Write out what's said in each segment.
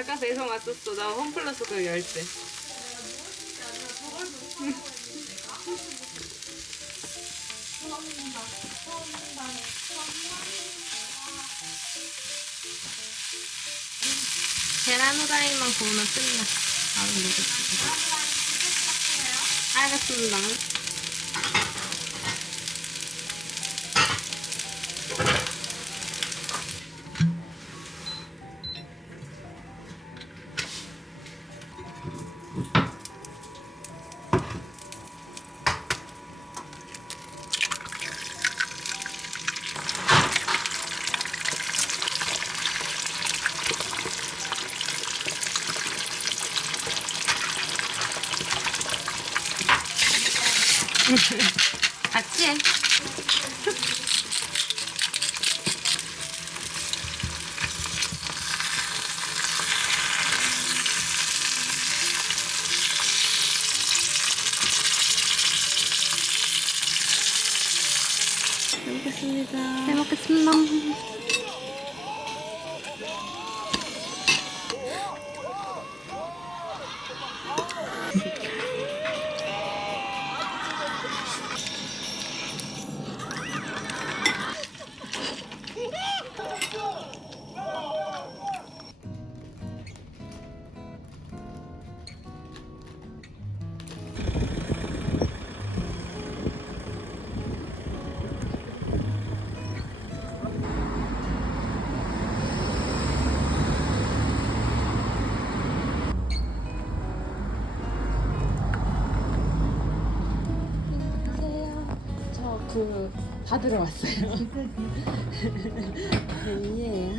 아까 배송 왔었어. 나 홈플러스 그 열쇠. 계란 후라이만 구우면 끝나. 바로 먹을게요. 알겠습니다. 같이 해. 잘 먹겠습니다. 잘 먹겠습니다. 그 받으러 왔어요. 예.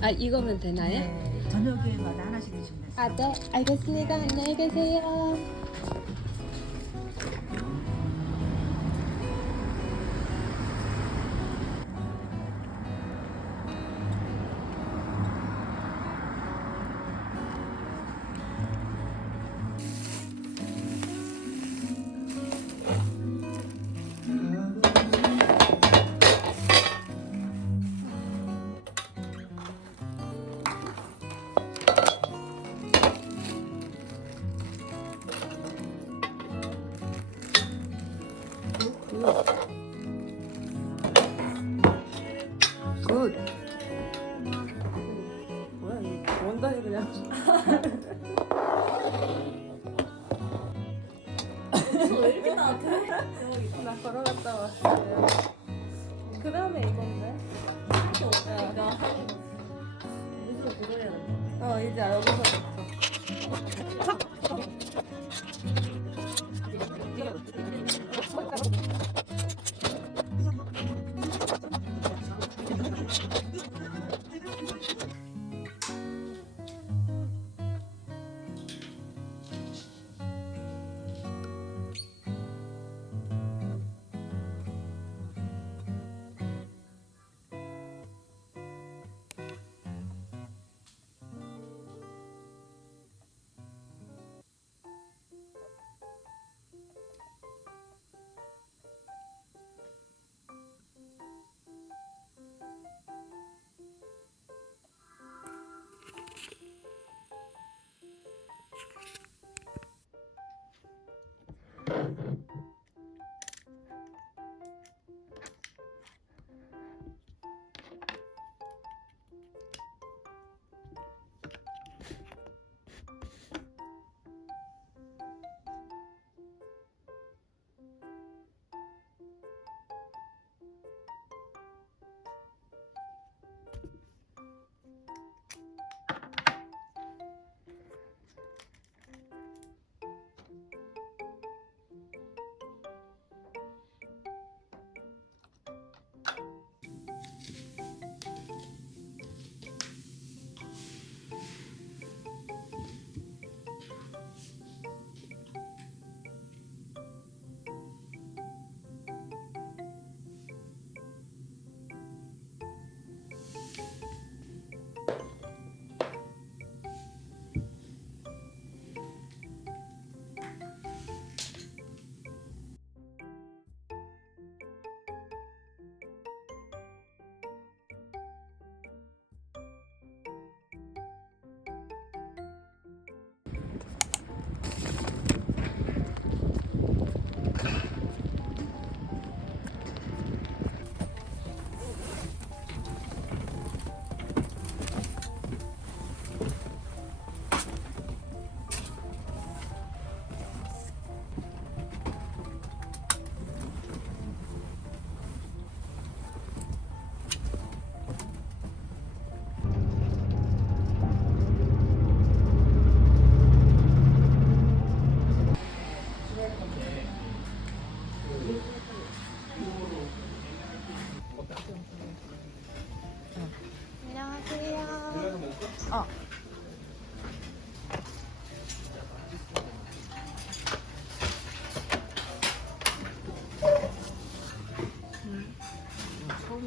아 이거면 되나요? 네, 저녁에마다 하나씩 드시면 돼요. 아 네, 알겠습니다. 안녕히 계세요. 굿. 뭐야 이 원단이 그냥. 왜 이렇게 따뜻해? 나 걸어갔다 왔어요. 그 다음에 이건데. 그러니까 무슨 그거야. 이제 여기서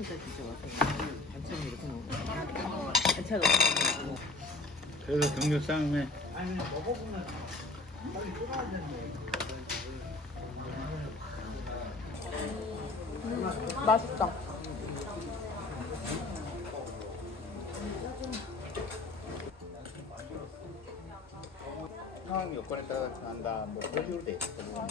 진짜 드셔보세요. 반찬이 이렇게 나오고 반찬 없이 나오고. 그래서 경력 싸움에 맛있다. 상황 여건에 따라 한다. 뭐 그런 식으로 돼 있어.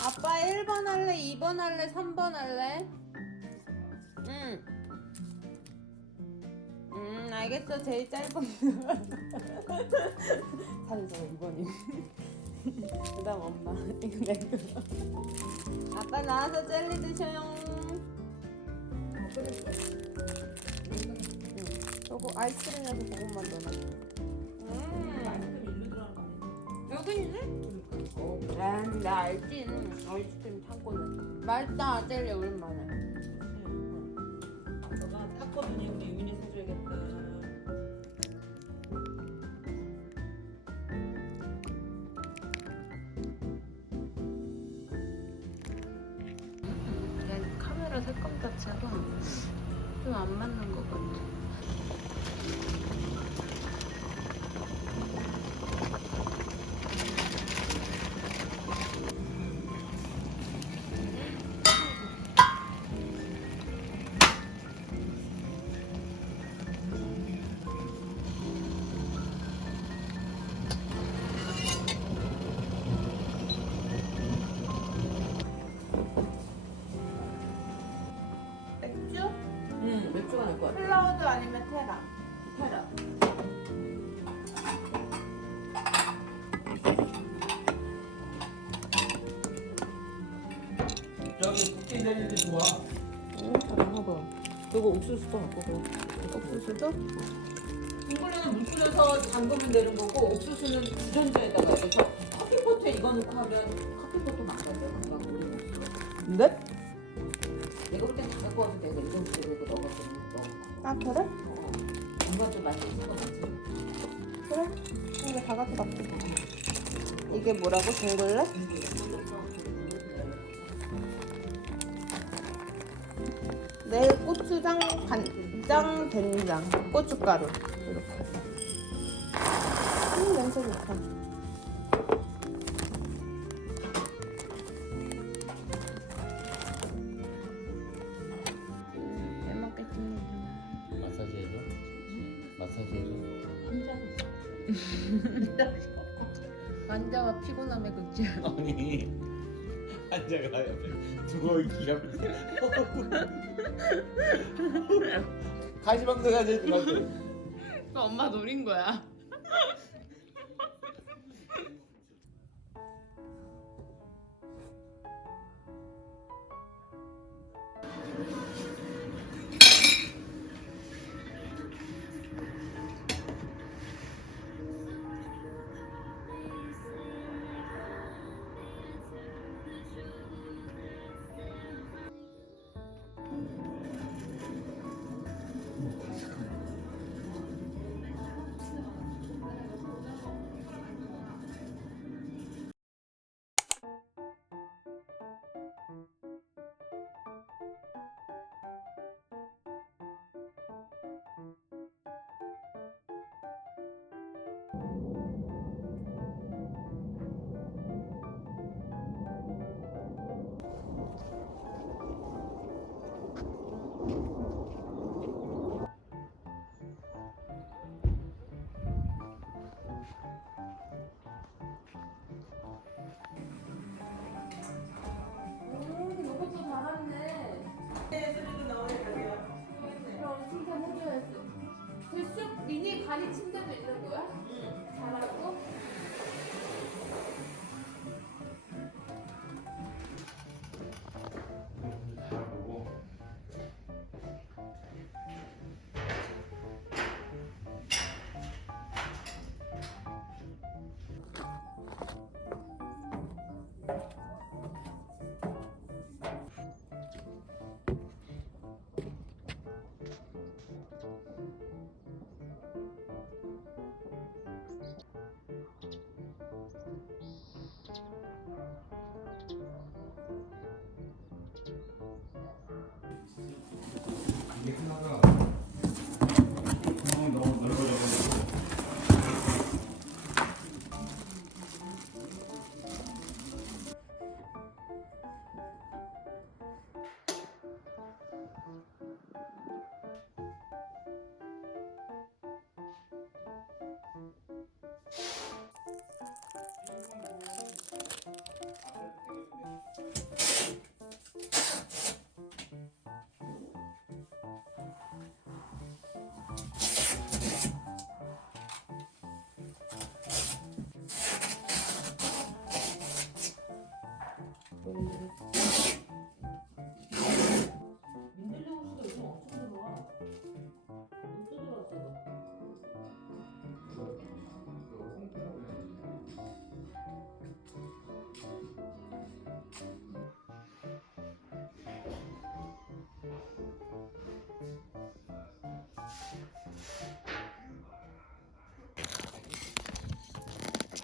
아빠 1번 할래? 2번 할래? 3번 할래? 응. 알겠어. 제일 짧은. 사실 저거 2번이. 그 다음 엄마. 이거 내 거. 아빠 나와서 젤리 드셔요. 응. 저거 아이스크림이라서 그것만 넣어놔. 여기 있네? 나 알지. 아이스크림 창고는. 맛있다. 젤리 오랜만에. 너가 탔거든요. 우리 유민이 사줘야겠다. 카메라 색감 자체가 좀 안 맞는 것 같아. 맥주? 맥주가 날 것 같아. 클라우드 아니면 테라? 테라. 저기 쿠키 젤리도 좋아. 잘하고. 그리고 옥수수도 갖고 가. 옥수수도? 둥글레는 물 뿌려서 담그면 되는 거고 옥수수는 주전자에다가 해서 커피포트에 이거 넣고 하면 커피포트 망가져. 그냥 모르겠어. 네? 내가 볼 땐 다 갖고 와도 내가 이런 식으로 이거 넣어가지고 아 그래? 뭔가 좀 맛이 있을 것 같아. 그래? 근데 다 같이 먹자. 이게 뭐라고? 둥글레? 내일 고추장, 간장, 된장, 고춧가루 이렇게. 냄새 좋다. 잘 먹겠습니다. 마사지 해줘. 마사지 해줘. 환자와 피곤함의 극치. 아니 환자가 옆에 누워있기가 가시방석에 앉아있는 것 같아. 엄마 노린 거야.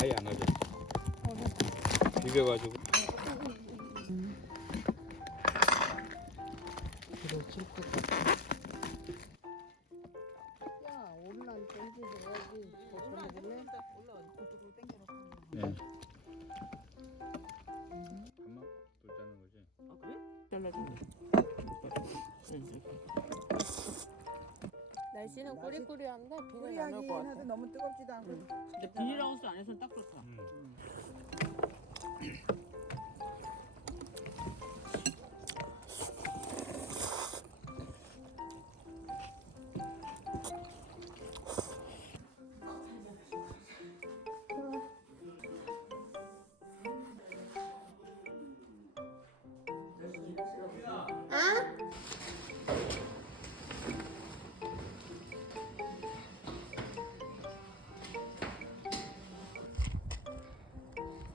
아예 안 하죠. 비벼가지고. 야, 올라온 던지줘야지. 올라올래? 네. 한번 또 자는 거지. 아 그래? 잘라주네. 날씨는 꾸리꾸리한데 비는 안 올 뿌리하긴 것 같아. 해도 너무 뜨겁지도 않고. 근데 비닐하우스 안에서는 딱 좋다.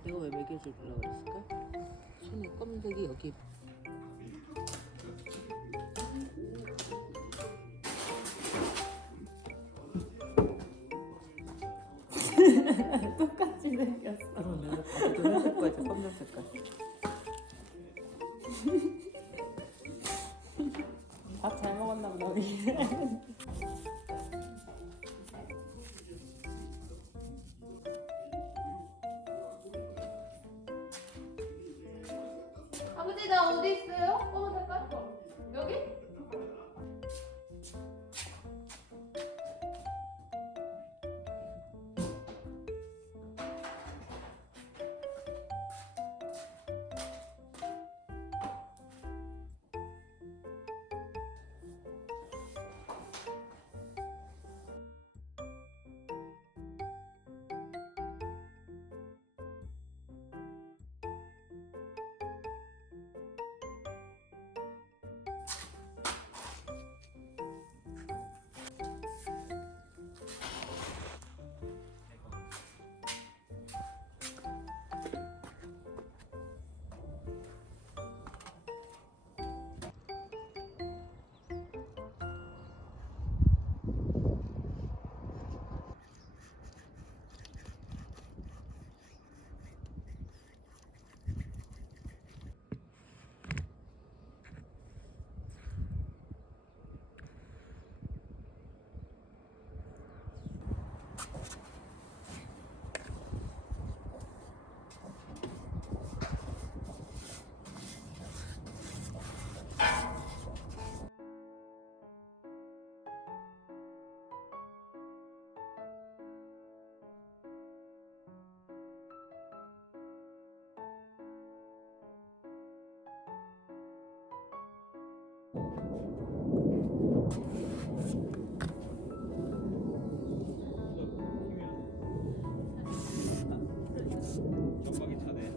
내가 왜 먹여주려고 그랬을까? 손이 검은색이 여기. 똑같이 생겼어. 그럼 내가 바지도 회색 바지 검정 색깔. 밥 잘 먹었나 보다 우리. 아버지 나 어디 있어요? 잠깐. 여기? 전박이 차네.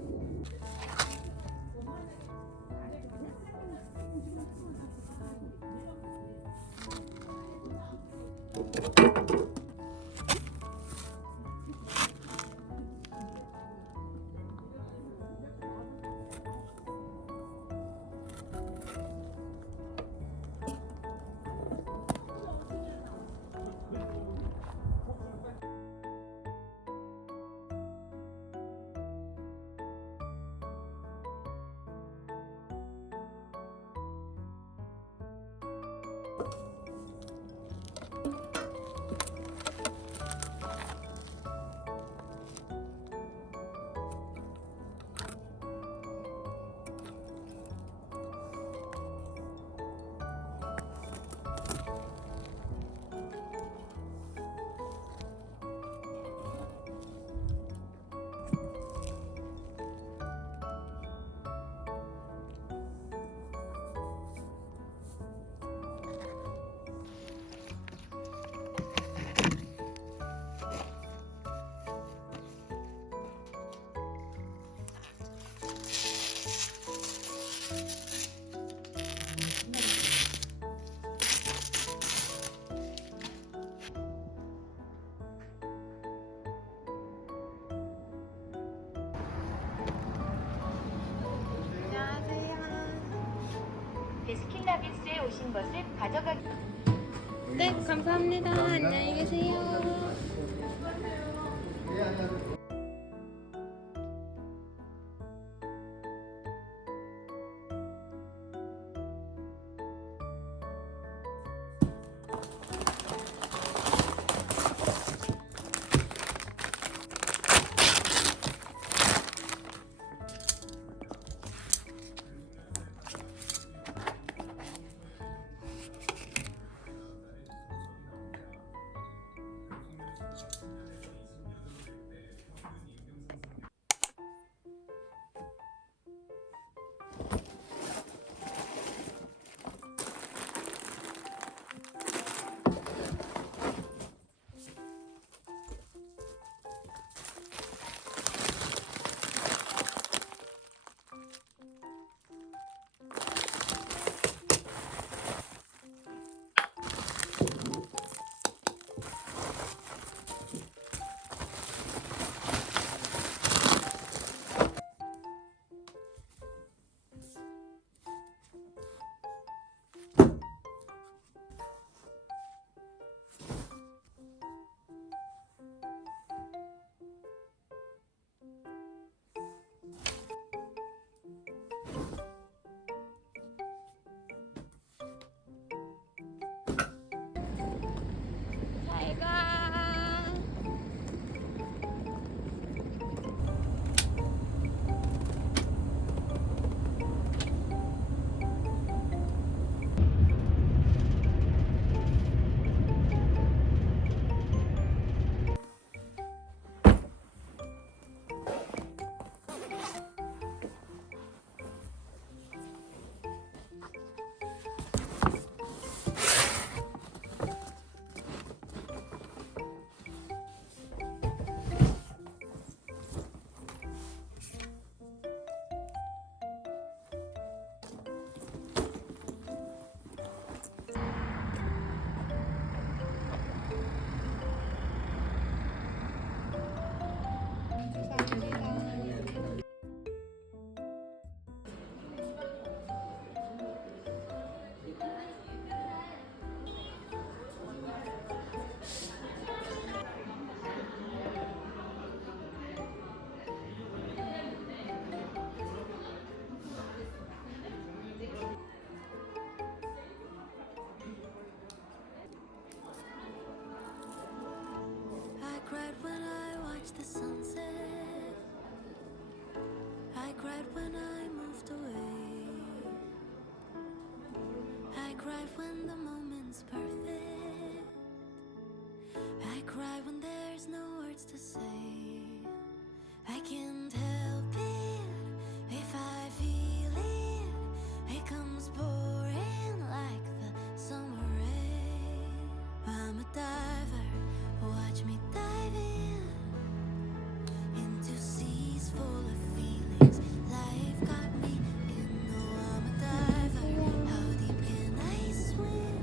오신 것을 가져가기. 네, 감사합니다. 안녕히 계세요. 잘 가. I cried when I watched the sunset. I cried when I moved away. I cried when the moment's perfect. I cry when there's no words to say. I can't help it if I feel it. It comes pouring like the summer rain. I'm a diver, watch me dive in into seas full of feelings. Life got me in. No, I'm a diver. How deep can I swim?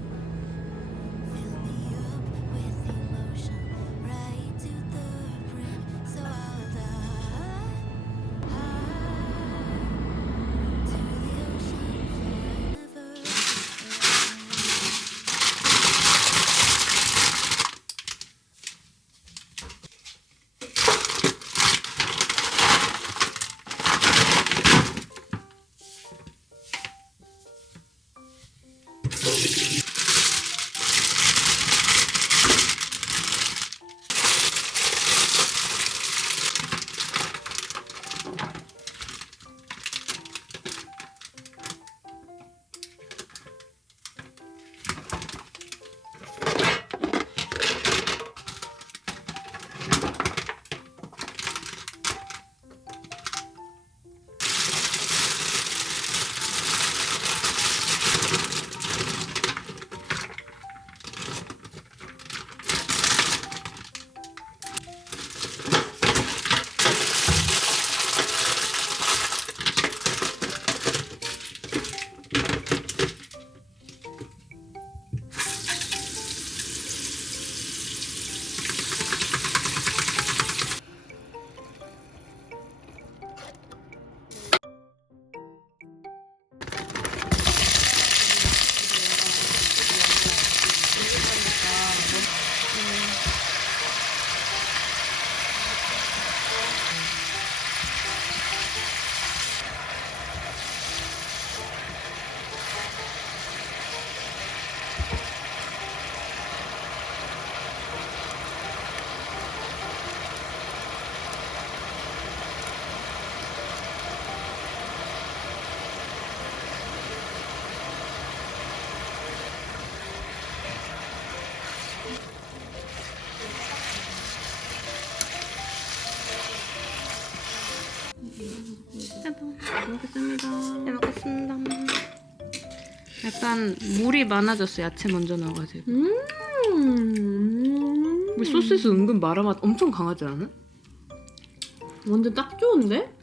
잘 먹겠습니다. 약간 물이 많아졌어. 야채 먼저 넣어가지고. 우리 소스에서 은근 마라맛 엄청 강하지 않아? 완전 딱 좋은데?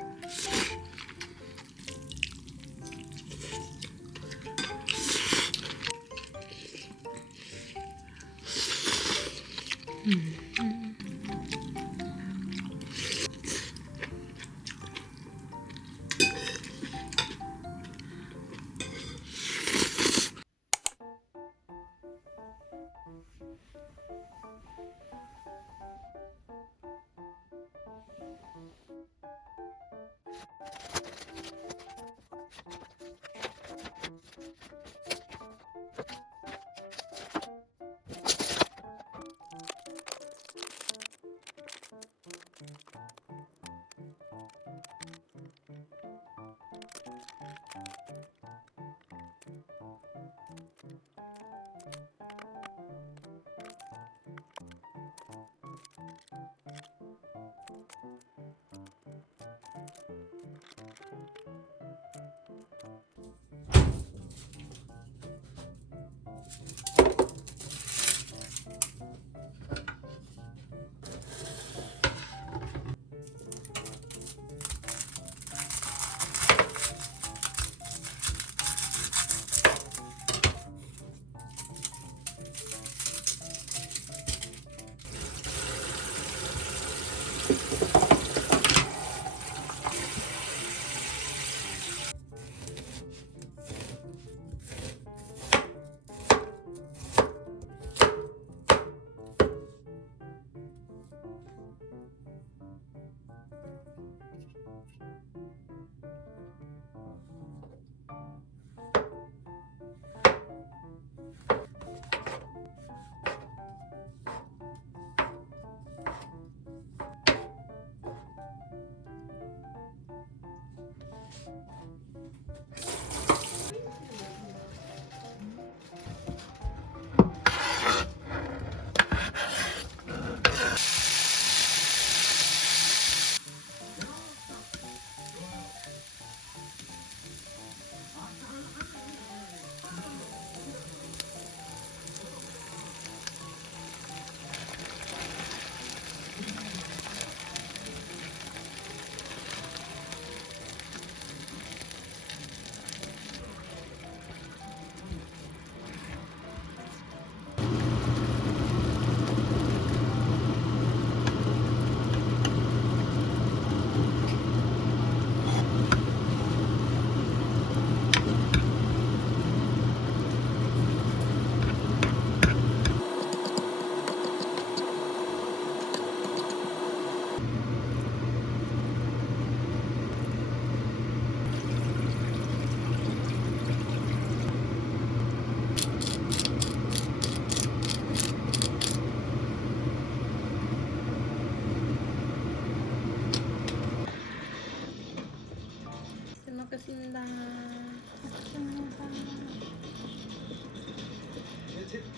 먹겠습니다.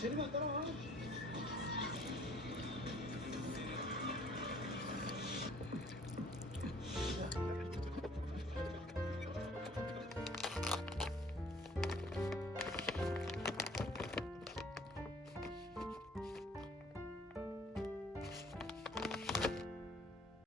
재료만 따라와.